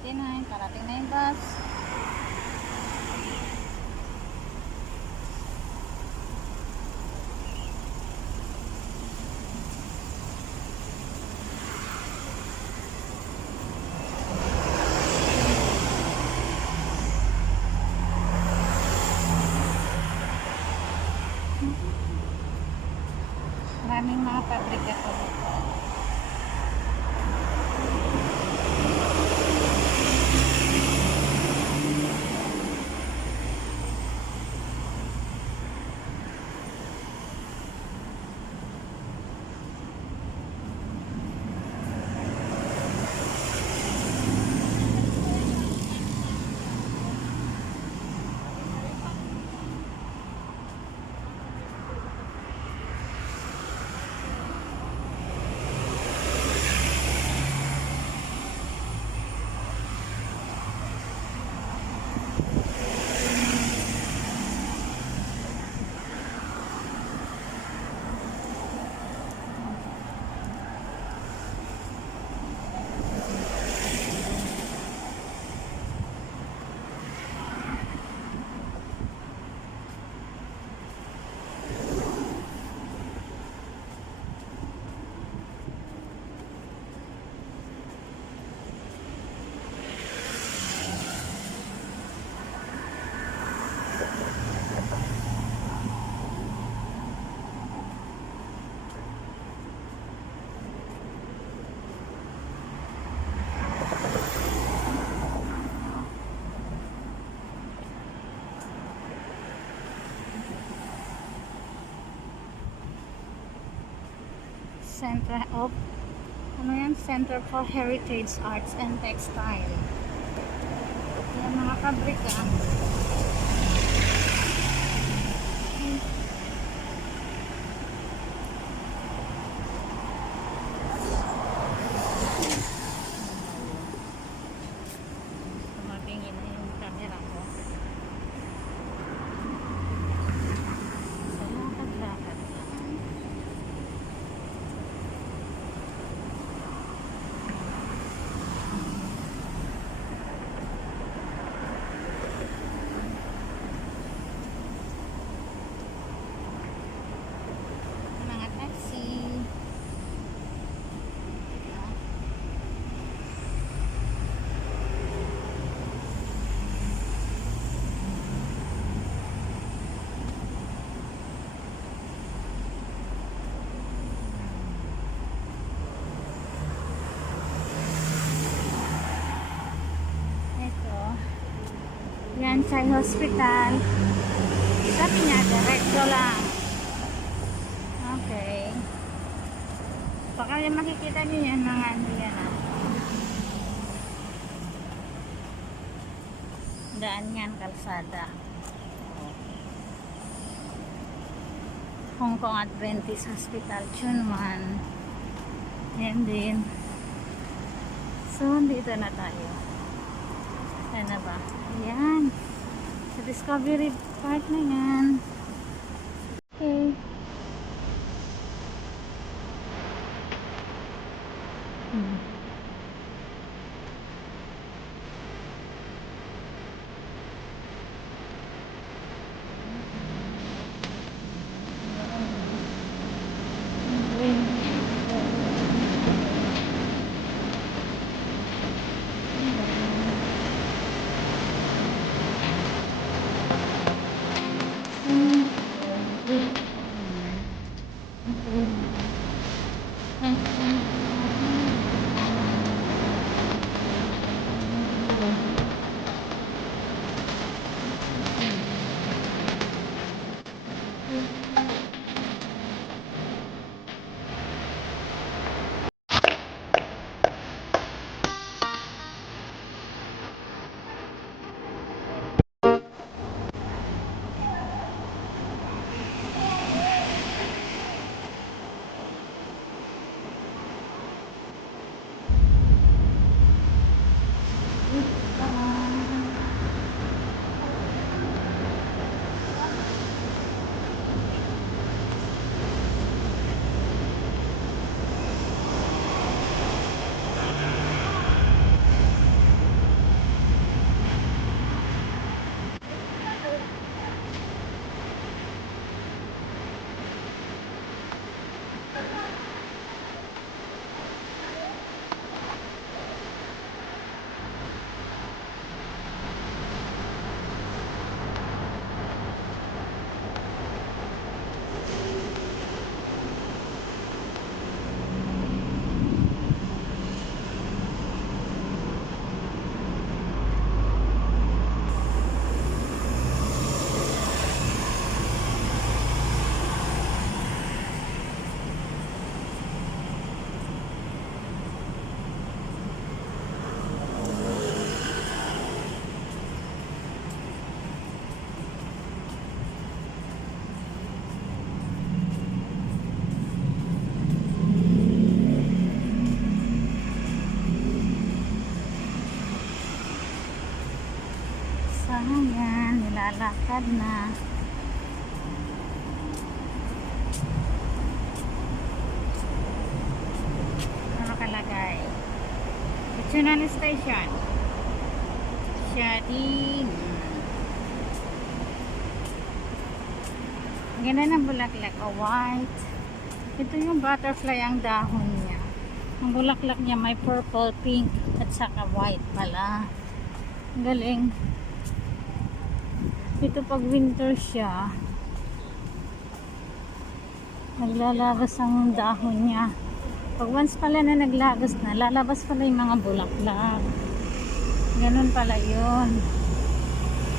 59, parating na yung bus. Maraming mga pabrika po dito. Center of Center for Heritage Arts and Textile. Yan mga pabrika. Tumabingin na yung camera ko. So, lakad-lakad lang. Mga taxi. Ito. Yan sa hospital. Sabi niya, diretso lang. Okay. Baka yung makikita niyo yan mga ano yan ah. Daan yan, kalsada. Hong Kong Adventist Hospital, Chunman. Yan din. So, dito na tayo. Yan na ba? Yan. Sa Discovery Park na yan. Okay. lakad na. Ano nakalagay? Itsunan Station. Shading. Ang ganda ng bulaklak. Oh, white. Ito yung butterfly ang dahon niya. Ang bulaklak niya may purple, pink, at saka white pala. Ang galing. Ito pag winter siya, naglalabas ang dahon niya. Pag once pala na naglabas na, lalabas pala yung mga bulaklak. Ganun pala yun.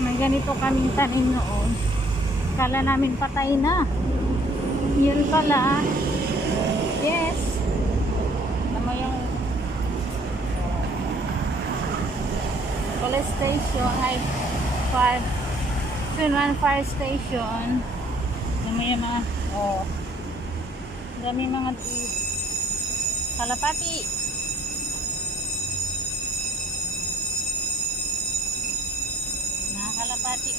May ganito kaming tanim noon. Kala namin patay na. Yun pala. Yes. Naman yung police station ay fire station. Naman yung mga dami mga kalapati. Kalapati,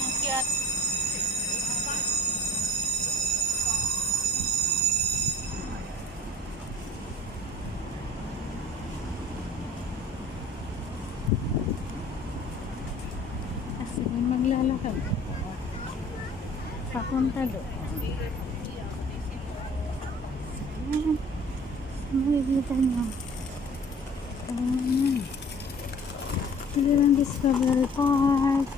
ang cute. Kasi maglalakad papunta doon. Makikita nyo hindi lang Discovery Park.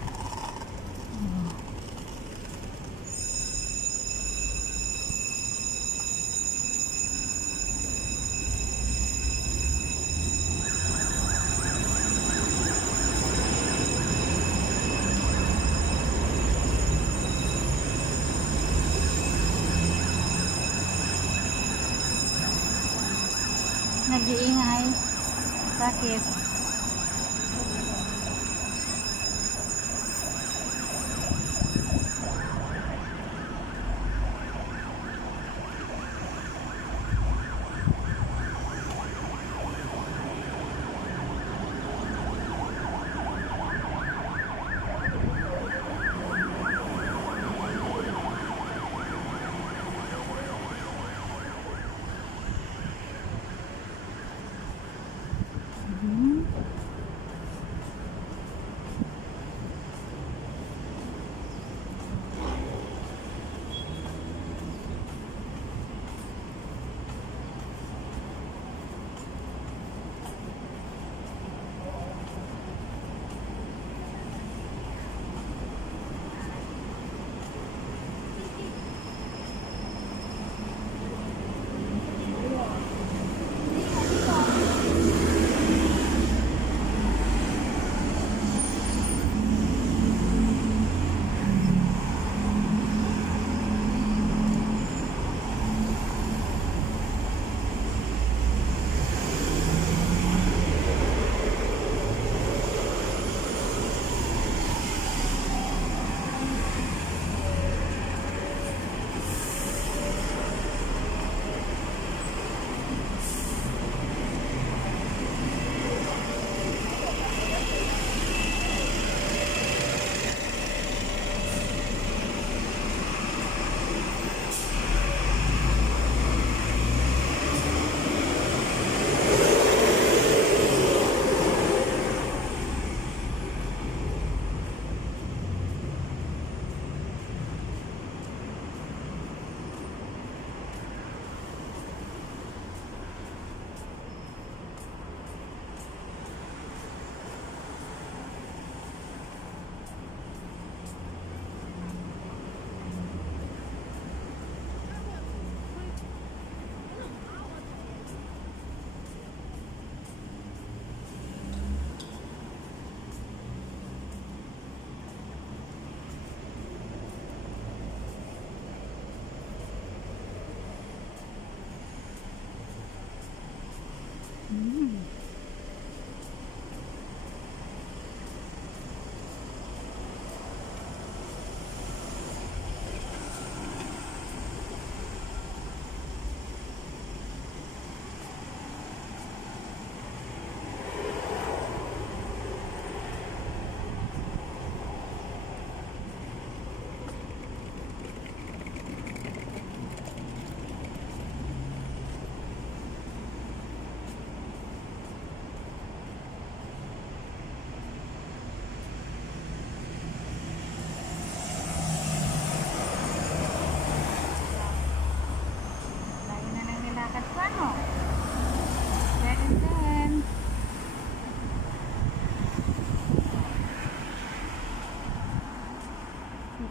Nag-iingay. Bakit?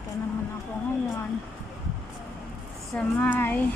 Nandito naman ako ngayon sa may